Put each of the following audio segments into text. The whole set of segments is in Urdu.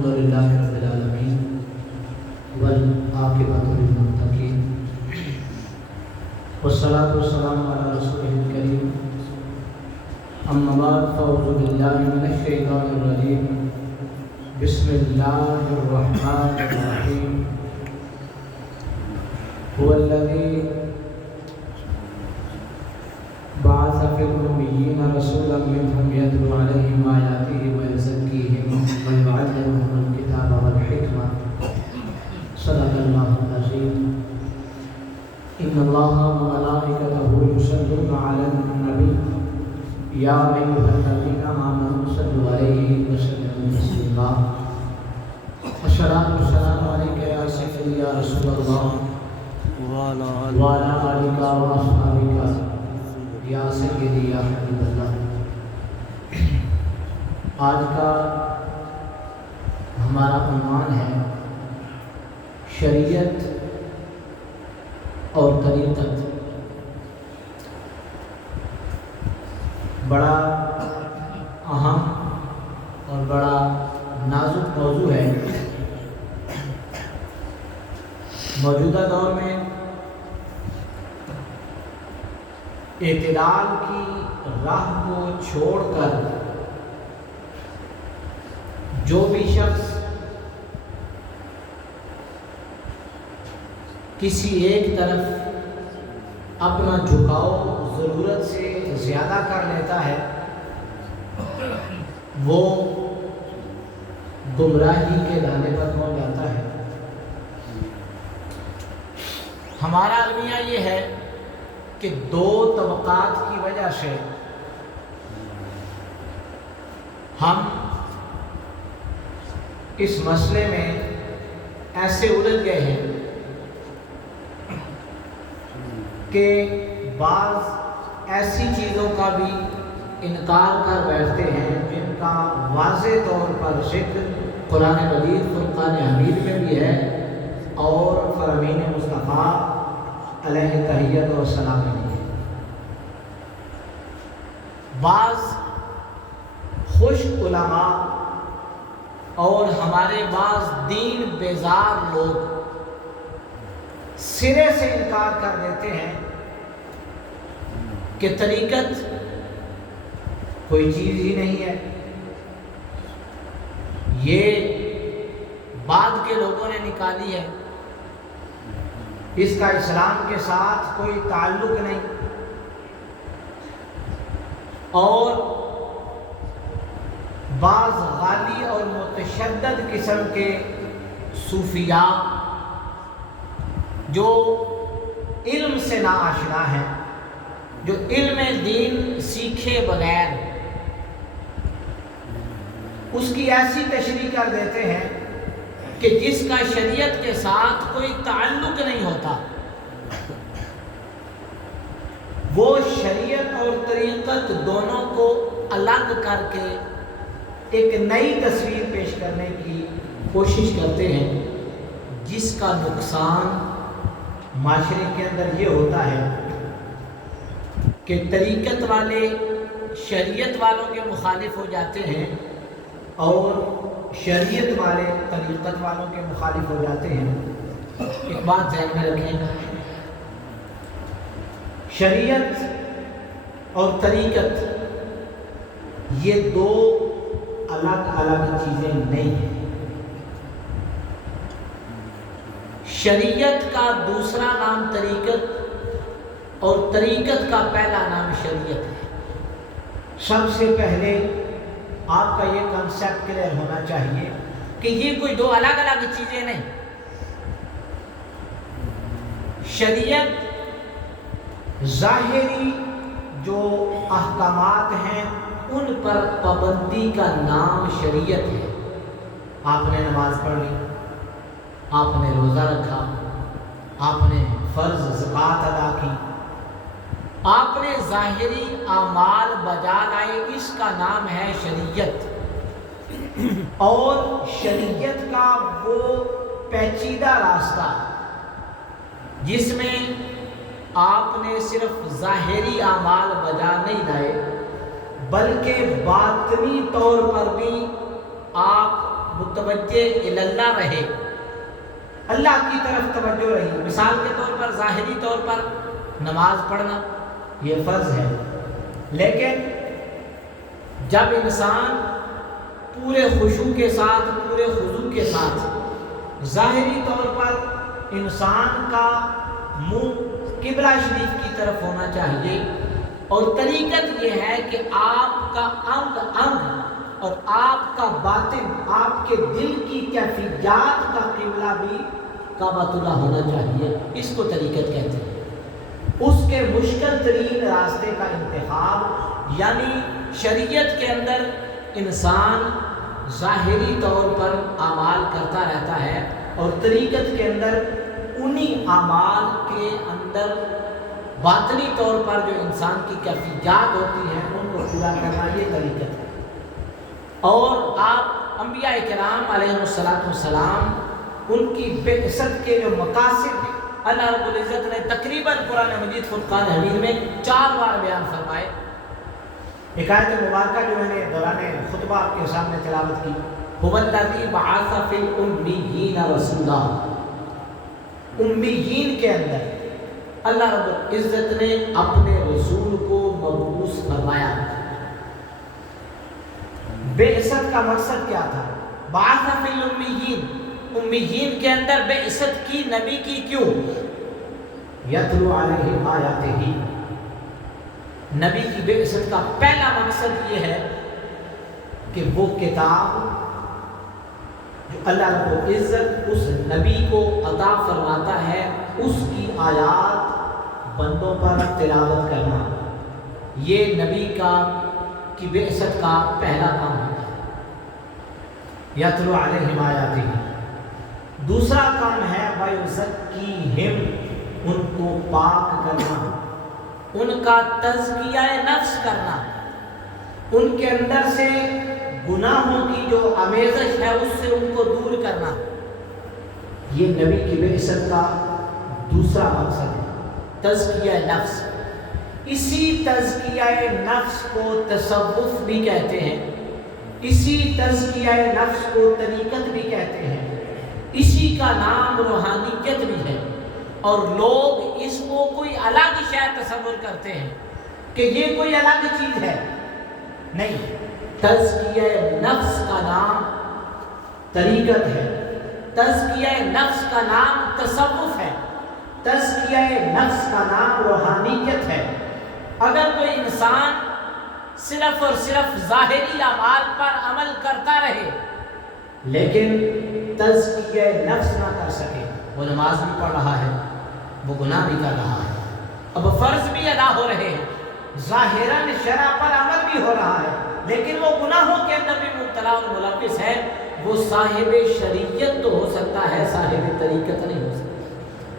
الحمدللہ رب العالمین والعاقبۃ للمتقین والصلاۃ والسلام علی رسولہ الکریم اما بعد فاعوذ باللہ من الشیطان الرجیم بسم اللہ الرحمن الرحیم هو الذی بعث فی الأمیین رسولا منهم یتلو علیہم آیاتہ ویزکیہم ویعلمہم الکتاب والحکمہ صدق اللہ العظیم ان اللہ وملائکتہ یصلون علی النبی یا ایھا الذین آمنوا صلوا علیہ وسلموا تسلیما الصلاۃ والسلام علیک یا سیدی یا رسول اللہ وعلی آلک واصحابک یا سیدی یا حبیب اللہ۔ آج کا ہمارا عنوان ہے شریعت اور طریقت۔ بڑا اہم اور بڑا نازک موضوع ہے۔ موجودہ دور میں اعتدال کی راہ کو چھوڑ کر جو بھی شخص کسی ایک طرف اپنا جھکاؤ ضرورت سے زیادہ کر لیتا ہے وہ گمراہی کے دانے پر پہنچ جاتا ہے۔ ہمارا المیہ یہ ہے کہ دو طبقات کی وجہ سے ہم اس مسئلے میں ایسے الجھ گئے ہیں کہ بعض ایسی چیزوں کا بھی انکار کر بیٹھتے ہیں جن کا واضح طور پر ذکر قرآن مجید فرقان حمید میں بھی ہے اور فرامین مصطفیٰ علیہ تحیت و سلام میں بھی ہے۔ بعض خوش علماء اور ہمارے بعض دین بیزار لوگ سرے سے انکار کر دیتے ہیں کہ طریقت کوئی چیز ہی نہیں ہے، یہ بعد کے لوگوں نے نکالی ہے، اس کا اسلام کے ساتھ کوئی تعلق نہیں۔ اور بعض غالی اور متشدد قسم کے صوفیاء جو علم سے ناآشنا ہیں، جو علم دین سیکھے بغیر اس کی ایسی تشریح کر دیتے ہیں کہ جس کا شریعت کے ساتھ کوئی تعلق نہیں ہوتا، وہ شریعت اور طریقت دونوں کو الگ کر کے ایک نئی تصویر پیش کرنے کی کوشش کرتے ہیں، جس کا نقصان معاشرے کے اندر یہ ہوتا ہے کہ طریقت والے شریعت والوں کے مخالف ہو جاتے ہیں اور شریعت والے طریقت والوں کے مخالف ہو جاتے ہیں۔ ایک بات ذہن میں رکھیں، شریعت اور طریقت یہ دو الگ الگ چیزیں نہیں ہیں۔ شریعت کا دوسرا نام طریقت اور طریقت کا پہلا نام شریعت ہے۔ سب سے پہلے آپ کا یہ کنسیپٹ کلیئر ہونا چاہیے کہ یہ کوئی دو الگ الگ چیزیں نہیں۔ شریعت ظاہری جو احکامات ہیں ان پر پابندی کا نام شریعت ہے۔ آپ نے نماز پڑھ لی، آپ نے روزہ رکھا، آپ نے فرض زکوٰۃ ادا کی، آپ نے ظاہری اعمال بجا لائے، اس کا نام ہے شریعت۔ اور شریعت کا وہ پیچیدہ راستہ جس میں آپ نے صرف ظاہری اعمال بجا نہیں لائے بلکہ باطنی طور پر بھی آپ متوجہ اللہ رہے، اللہ کی طرف توجہ رہی۔ مثال کے طور پر ظاہری طور پر نماز پڑھنا یہ فرض ہے، لیکن جب انسان پورے خشوع کے ساتھ، پورے خضوع کے ساتھ، ظاہری طور پر انسان کا منہ قبلہ شریف کی طرف ہونا چاہیے، اور طریقت یہ ہے کہ آپ کا انگ انگ اور آپ کا باطن، آپ کے دل کی کیفیات کا قبلہ بھی کعبۃ اللہ ہونا چاہیے، اس کو طریقت کہتے ہیں۔ اس کے مشکل ترین راستے کا انتخاب، یعنی شریعت کے اندر انسان ظاہری طور پر اعمال کرتا رہتا ہے، اور طریقت کے اندر انہی اعمال کے اندر باطنی طور پر جو انسان کی کیفیات ہوتی ہیں ان کو پورا کرنا، یہ طریقت ہے۔ اور آپ انبیاء کرام علیہ السلام ان کی بعثت کے جو مقاصد اللہ رب العزت نے تقریباً قرآن مجید فرقان حمید میں 4 بار بیان فرمائے۔ ایک آیت مبارکہ جو میں نے دوران خطبہ آپ کے سامنے تلاوت کی، هو الذی بعث فی الامیین رسولا، امیین کے اندر اللہ رب العزت نے اپنے رسول کو مبعوث فرمایا۔ بعثت کا مقصد کیا تھا؟ بعث فی الامیین، امیین کے اندر بعثت کی، نبی کی کیوں؟ یتلو علیہم آیاتہ، نبی کی بعثت کا پہلا مقصد یہ ہے کہ وہ کتاب جو اللہ رب العزت اس نبی کو عطا فرماتا ہے، اس کی آیات بندوں پر تلاوت کرنا، یہ نبی کی بعثت کا پہلا کام ہوتا ہے۔ یتلو علیہم آیاتہ۔ دوسرا کام ہے وَيُزَكِّيهِمْ، ان کو پاک کرنا، ان کا تزکیہ نفس کرنا، ان کے اندر سے گناہوں کی جو آمیزش ہے اس سے ان کو دور کرنا، یہ نبی کی بعثت کا دوسرا مقصد ہے، تزکیہ نفس۔ اسی تزکیہ نفس کو تصوف بھی کہتے ہیں، اسی تزکیہ نفس کو طریقت بھی کہتے ہیں، اسی کا نام روحانیت بھی ہے۔ اور لوگ اس کو کوئی الگ شے تصور کرتے ہیں کہ یہ کوئی الگ چیز ہے، نہیں، تزکیہ نفس کا نام طریقت ہے، تزکیہ نفس کا نام تصوف ہے، تزکیہ نفس کا نام روحانیت ہے۔ اگر کوئی انسان صرف اور صرف ظاہری اعمال پر عمل کرتا رہے لیکن تزکیہ نفس نہ کر سکے، وہ نماز بھی پڑھ رہا ہے، وہ گناہ بھی کر رہا ہے، اب فرض بھی ادا ہو رہے ہیں، ظاہراً شرع پر عمل بھی ہو رہا ہے، لیکن وہ گناہوں کے اندر بھی مبتلا اور ملوث ہے، وہ صاحب شریعت تو ہو سکتا ہے، صاحب طریقت نہیں ہو سکتا۔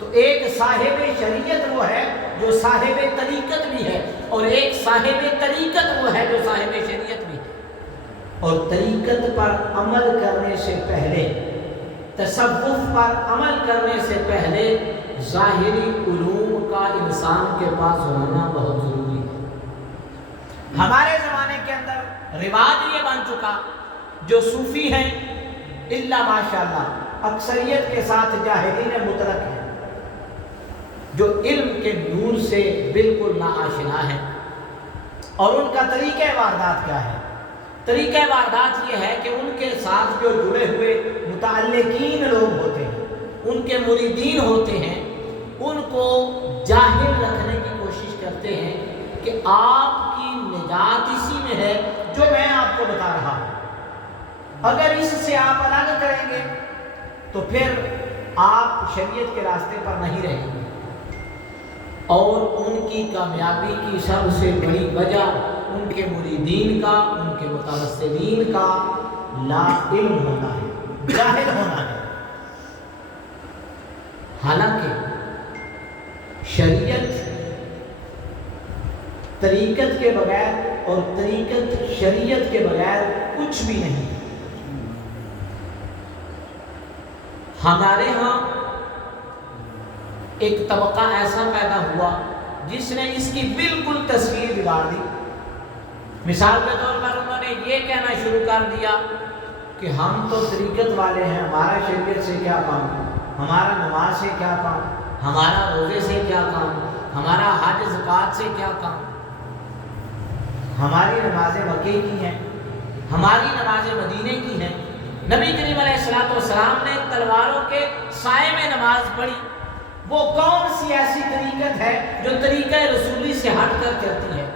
تو ایک صاحب شریعت وہ ہے جو صاحب طریقت بھی ہے، اور ایک صاحب طریقت وہ ہے جو صاحب شریعت بھی ہے۔ اور طریقت پر عمل کرنے سے پہلے، تصوف پر عمل کرنے سے پہلے ظاہری علوم کا انسان کے پاس ہونا بہت ضروری ہے۔ ہمارے زمانے کے اندر رواج یہ بن چکا، جو صوفی ہیں الا ماشاءاللہ اکثریت کے ساتھ جاہلین مطلق ہیں، جو علم کے نور سے بالکل ناآشنا ہیں، اور ان کا طریقہ واردات کیا ہے؟ طریقہ واردات یہ ہے کہ ان کے ساتھ جو جڑے ہوئے متعلقین لوگ ہوتے ہیں، ان کے مریدین ہوتے ہیں، ان کو جاہل رکھنے کی کوشش کرتے ہیں کہ آپ کی نجات اسی میں ہے جو میں آپ کو بتا رہا ہوں، اگر اس سے آپ الگ کریں گے تو پھر آپ شریعت کے راستے پر نہیں رہیں گے۔ اور ان کی کامیابی کی سب سے بڑی وجہ ان کے مریدین کا، ان کے متوسلین کا لا علم ہونا ہے، جاہل ہونا ہے۔ حالانکہ شریعت طریقت کے بغیر اور طریقت شریعت کے بغیر کچھ بھی نہیں۔ ہمارے ہاں ایک طبقہ ایسا پیدا ہوا جس نے اس کی بالکل تصویر بگاڑ دی۔ مثال کے طور پر انہوں نے یہ کہنا شروع کر دیا کہ ہم تو طریقت والے ہیں، ہمارا شریعت سے کیا کام، ہمارا نماز سے کیا کام، ہمارا روزے سے کیا کام، ہمارا حج زکوٰۃ سے کیا کام، ہماری نمازیں مکے کی ہیں، ہماری نمازیں مدینے کی ہیں۔ نبی کریم علیہ الصلوۃ والسلام نے تلواروں کے سائے میں نماز پڑھی۔ وہ کون سی ایسی طریقت ہے جو طریقہ رسولی سے ہٹ کر چلتی ہے؟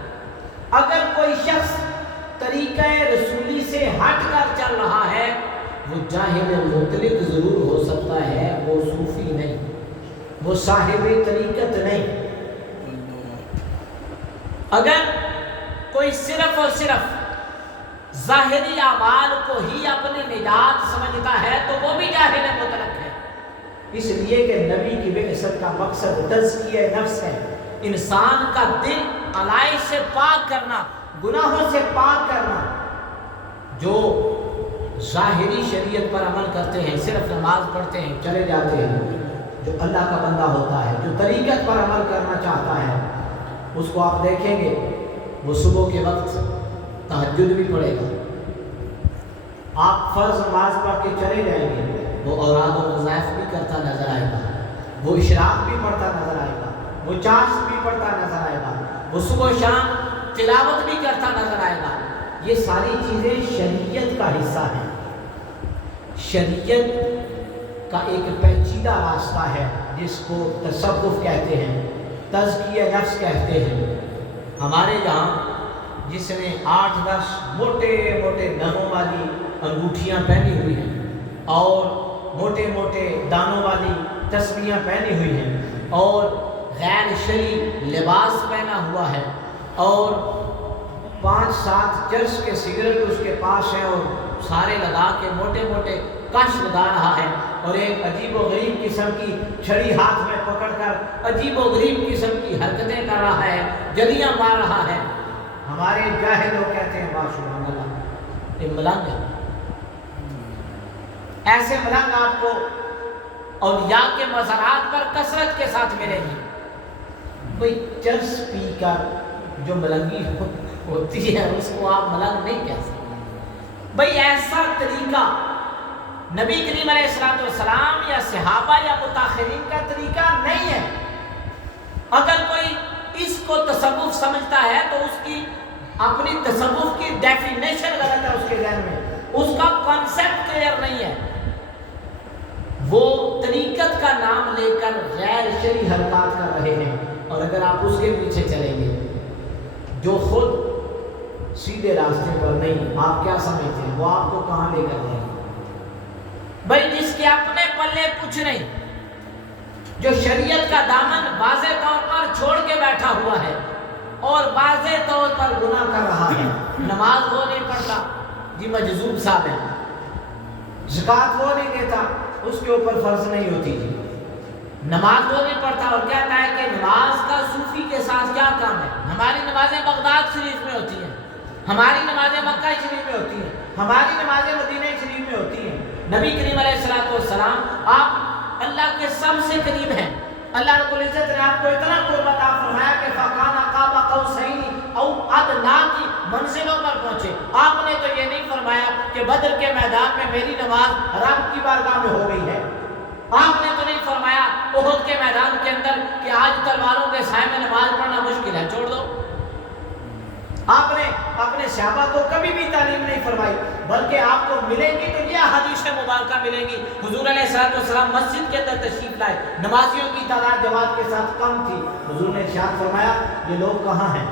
اگر کوئی شخص طریقہ رسولی سے ہٹ کر چل رہا ہے وہ جاہل مطلق ضرور ہو سکتا ہے، وہ صوفی نہیں، وہ صاحب طریقت نہیں۔ اگر کوئی صرف اور صرف ظاہری اعمال کو ہی اپنی نجات سمجھتا ہے تو وہ بھی جاہل مطلق ہے، اس لیے کہ نبی کی بعثت کا مقصد تزکیہ نفس ہے، انسان کا دل علائق سے پاک کرنا، گناہوں سے پاک کرنا۔ جو ظاہری شریعت پر عمل کرتے ہیں، صرف نماز پڑھتے ہیں چلے جاتے ہیں، جو اللہ کا بندہ ہوتا ہے، جو طریقت پر عمل کرنا چاہتا ہے، اس کو آپ دیکھیں گے وہ صبح کے وقت تہجد بھی پڑھے گا، آپ فرض نماز پڑھ کے چلے جائیں گے، وہ اوراد و وظائف بھی کرتا نظر آئے گا، وہ اشراق بھی پڑھتا نظر آئے گا، وہ چاشت بھی پڑھتا نظر آئے گا، وہ صبح و شام تلاوت بھی کرتا نظر آئے گا۔ یہ ساری چیزیں شریعت کا حصہ ہیں۔ شریعت کا ایک پیچیدہ راستہ ہے جس کو تصوف کہتے ہیں، تزکیہ نفس کہتے ہیں۔ ہمارے یہاں جس نے 8-10 موٹے موٹے نگوں والی انگوٹھیاں پہنی ہوئی ہیں اور موٹے موٹے دانوں والی تسبیحاں پہنی ہوئی ہیں اور غیر شرعی لباس پہنا ہوا ہے اور 5-7 چرس کے سگریٹ اس کے پاس ہیں اور سارے لگا کے موٹے موٹے کش لگا رہا ہے اور ایک عجیب و غریب قسم کی چھڑی ہاتھ میں پکڑ کر عجیب و غریب قسم کی حرکتیں کر رہا ہے، جلیاں مار رہا ہے، ہمارے جاہل لوگ کہتے ہیں سبحان اللہ، یہ ملنگ ہے۔ ایسے ملنگ آپ کو اولیاء کے مزارات پر کثرت کے ساتھ ملے گی۔ کوئی چرس پی کر جو ملنگی ہوتی ہے اس کو آپ ملنگ نہیں کہہ سکتے۔ بھئی ایسا طریقہ نبی کریم علیہ الصلوۃ والسلام یا صحابہ یا متاخرین کا طریقہ نہیں ہے۔ اگر کوئی اس کو تصوف سمجھتا ہے تو اس کی اپنی تصوف کی ڈیفینیشن غلط ہے، اس کے ذہن میں اس کا کانسیپٹ کلیئر نہیں ہے۔ وہ طریقت کا نام لے کر غیر شرعی حرکات کر رہے ہیں، اور اگر آپ اس کے پیچھے چلیں گے جو خود سیدھے راستے پر نہیں، آپ کیا سمجھتے ہیں وہ آپ کو کہاں لے کر جائیں گے؟ بھائی جس کے اپنے پلے کچھ نہیں، جو شریعت کا دامن واضح طور پر چھوڑ کے بیٹھا ہوا ہے اور واضح طور پر گناہ کر رہا ہے، نماز وہ نہیں پڑھتا جی مجذوب صاحب ہے، زکوٰۃ وہ نہیں دیتا اس کے اوپر فرض نہیں ہوتی جی، نماز وہ نہیں پڑھتا اور کہتا ہے کہ نماز کا صوفی کے ساتھ کیا کام ہے؟ ہماری نمازیں بغداد شریف میں ہوتی ہیں، ہماری نمازیں مکہ شریف میں ہوتی ہیں، ہماری نمازیں مدینہ شریف میں ہوتی ہیں۔ نبی کریم علیہ الصلوۃ والسلام آپ اللہ کے سب سے قریب ہیں، اللہ رب العزت نے آپ کو اتنا قرب عطا فرمایا کہ فَكَانَ قَابَ قَوْسَيْنِ أَوْ أَدْنَىٰ کی منزلوں پر پہنچے۔ آپ نے تو یہ نہیں فرمایا کہ بدر کے میدان میں میری نماز رب کی بارگاہ میں ہو گئی ہے، آپ نے تو نہیں فرمایا احد کے میدان کے اندر کہ آج تلواروں کے سائے میں نماز پڑھنا مشکل ہے، چھوڑ دو۔ آپ نے اپنے صحابہ کو کبھی بھی تعلیم نہیں فرمائی، بلکہ آپ کو ملیں گی تو یہ حدیث مبارکہ ملیں گی۔ حضور علیہ الصلوۃ والسلام مسجد کے اندر تشریف لائے، نمازیوں کی تعداد جماعت کے ساتھ کم تھی، حضور نے ارشاد فرمایا یہ لوگ کہاں ہیں؟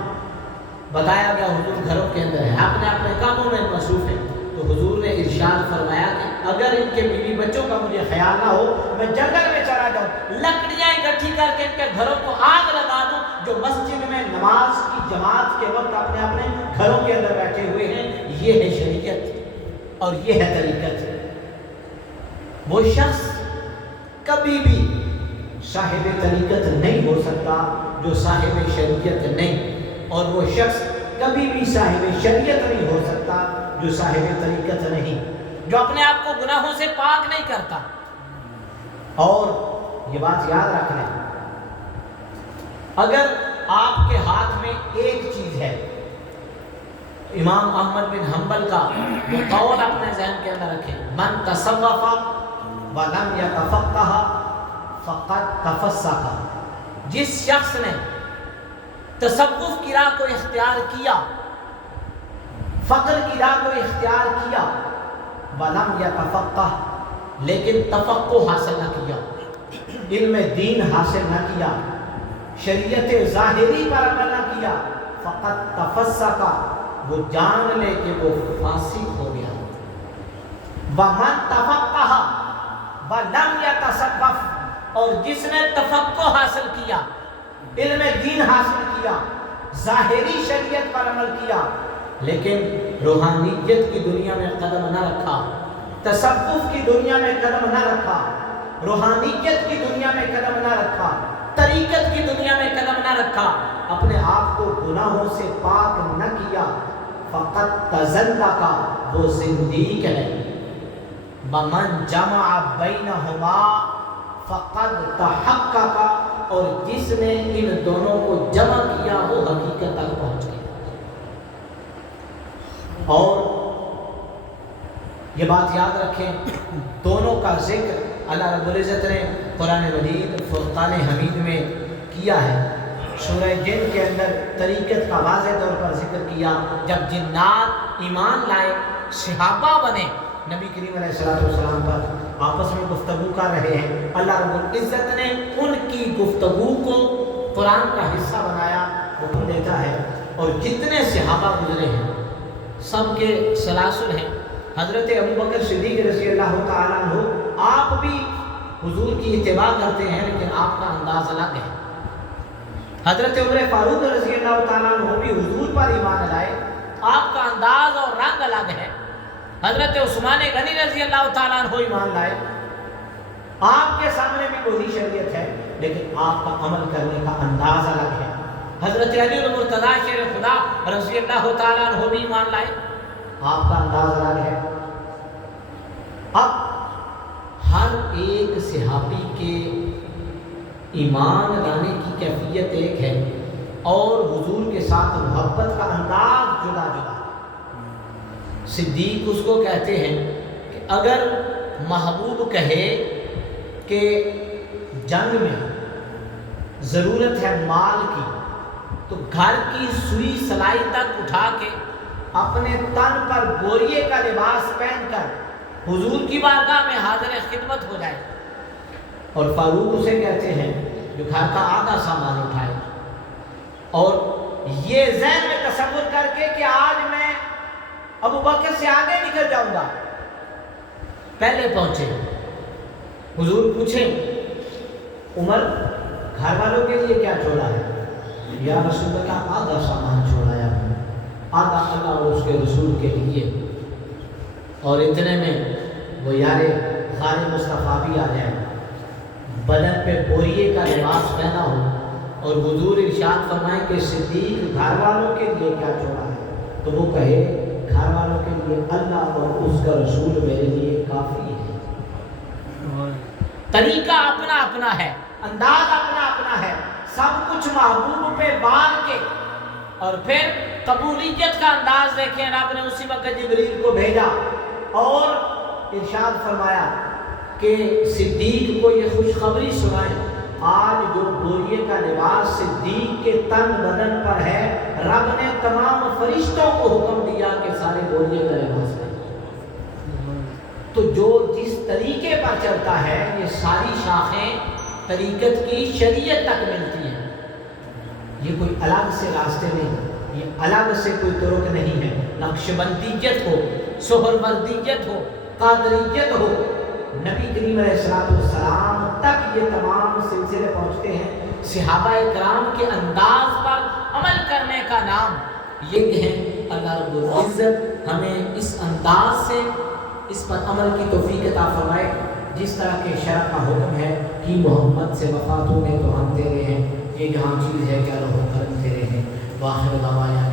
بتایا گیا حضور گھروں کے اندر ہیں، اپنے اپنے کاموں میں مصروف ہیں۔ تو حضور نے ارشاد فرمایا کہ اگر ان کے بیوی بچوں کا مجھے خیال نہ ہو میں جنگل میں چلا جاؤں، لکڑیاں اکٹھی کر کے ان کے گھروں کو آگ لگا دوں جو مسجد میں نماز کی جماعت کے وقت اپنے اپنے گھروں کے اندر بیٹھے ہوئے ہیں۔ یہ ہے شریعت اور یہ ہے طریقت۔ وہ شخص کبھی بھی صاحب طریقت نہیں ہو سکتا جو صاحب شریعت نہیں، اور وہ شخص کبھی بھی صاحب شریعت نہیں ہو سکتا جو صاحب طریقت نہیں، جو اپنے آپ کو گناہوں سے پاک نہیں کرتا۔ اور یہ بات یاد رکھ لیں، اگر آپ کے ہاتھ میں ایک چیز ہے امام احمد بن حنبل کا وہ قول اپنے ذہن کے اندر رکھیں، من تصوف ولم یتفقہ فقد تفسق، جس شخص نے تصوف کی راہ کو اختیار کیا، فقر کی راہ کو اختیار کیا، ولم یتفقہ لیکن تفقہ حاصل نہ کیا، علم دین حاصل نہ کیا، شریعت ظاہری پر عمل نہ کیا، فقط تفسق، وہ جان لے کہ وہ فاسق ہو گیا۔ ومن تفقہ ولم یتصوف، اور جس نے تفقہ حاصل کیا، علم دین حاصل کیا، ظاہری شریعت پر عمل کیا، لیکن روحانیت کی دنیا میں قدم نہ رکھا، تصوف کی دنیا میں قدم نہ رکھا، روحانیت کی دنیا میں قدم نہ رکھا، طریقت کی دنیا میں قدم نہ رکھا، اپنے آپ کو گناہوں سے پاک نہ کیا، فقط تزندق، وہ زندیق ہے۔ ومن جمع بینہما فقد تحقق، اور جس نے ان دونوں کو جمع کیا وہ حقیقت تک پہنچ گیا۔ اور یہ بات یاد رکھیں، دونوں کا ذکر اللہ رب العزت نے قرآن مجید فرقان حمید میں کیا ہے۔ سورہ جن کے اندر طریقت کا واضح طور پر ذکر کیا، جب جنات ایمان لائے، صحابہ بنے، نبی کریم علیہ السلام پر آپس میں گفتگو کر رہے ہیں، اللہ رب العزت نے ان کی گفتگو کو قرآن کا حصہ بنایا، حکم دیتا ہے، اور جتنے صحابہ گزرے ہیں سب کے سلاسل ہیں۔ حضرت ابوبکر صدیق رضی اللہ تعالیٰ عنہ، آپ بھی حضور کی اتباع کرتے ہیں لیکن آپ کا انداز الگ ہے۔ حضرت عمر فاروق رضی اللہ تعالیٰ عنہ بھی حضور پر ایمان لائے، آپ کا انداز اور رنگ الگ ہے۔ حضرت عثمان غنی رضی اللہ تعالیٰ عنہ ایمان لائے، آپ کے سامنے بھی وہی شریعت ہے لیکن آپ کا عمل کرنے کا انداز الگ ہے۔ حضرت علی المرتضیٰ شیر خدا رضی اللہ تعالیٰ عنہ بھی ایمان لائے، آپ کا انداز الگ ہے۔ اب ہر ایک صحابی کے ایمان لانے کی کیفیت ایک ہے اور حضور کے ساتھ محبت کا انداز جدا جدا ہے۔ صدیق اس کو کہتے ہیں کہ اگر محبوب کہے کہ جنگ میں ضرورت ہے مال کی، تو گھر کی سوئی سلائی تک اٹھا کے اپنے تن پر بوریے کا لباس پہن کر حضور کی بارگاہ میں حاضر خدمت ہو جائے، اور فاروق اسے کہتے ہیں جو گھر کا آدھا سامان اٹھائے، اور یہ ذہن میں تصور کر کے کہ آج میں ابو بکر سے آگے نکل جاؤں گا، پہلے پہنچے۔ حضور پوچھیں عمر گھر والوں کے لیے کیا چھوڑا ہے؟ یا رسول اللہ آدھا سامان چھوڑایا، آدھا اللہ اور اس کے رسول کے لیے، اور اتنے میں وہ یار غار مصطفیٰ بھی آ جائے، بدن پہ بوریے کا لباس پہنا ہو، اور حضور ارشاد فرمائے کہ صدیق گھر والوں کے لیے کیا چھوڑا ہے، تو وہ کہے گھر والوں کے لیے اللہ اور اس کا رسول میرے لیے کافی ہے۔ طریقہ اپنا اپنا ہے، انداز اپنا اپنا ہے، سب کچھ محبوب پہ باندھ کے، اور پھر قبولیت کا انداز دیکھیں، رب نے اسی وقت جبریل کو بھیجا اور ارشاد فرمایا کہ صدیق کو یہ خوشخبری سنائیں، آج جو بوریے کا لباس صدیق کے تن بدن پر ہے، رب نے تمام فرشتوں کو حکم دیا کہ سارے بوریے کا لباس پہنیں۔ تو جو جس طریقے پر چلتا ہے، یہ ساری شاخیں طریقت کی شریعت تک ملتی ہیں، یہ کوئی الگ سے راستے نہیں، یہ الگ سے کوئی طرق نہیں ہے۔ نقشبندیت ہو، سہروردیت ہو، قادریت ہو، نبی کریم علیہ السلام تک یہ تمام سلسلے پہنچتے ہیں۔ صحابہ کرام کے انداز پر عمل کرنے کا نام یہ کہ اللہ رب العزت ہمیں اس انداز سے اس پر عمل کی توفیق عطا فرمائے جس طرح کے شرع کا حکم ہے کہ محمد سے وفا تو نے تو ہم تیرے ہیں، یہ جہاں چیز ہے کہ اللہ کرم تیرے ہیں۔ واخر دعوانا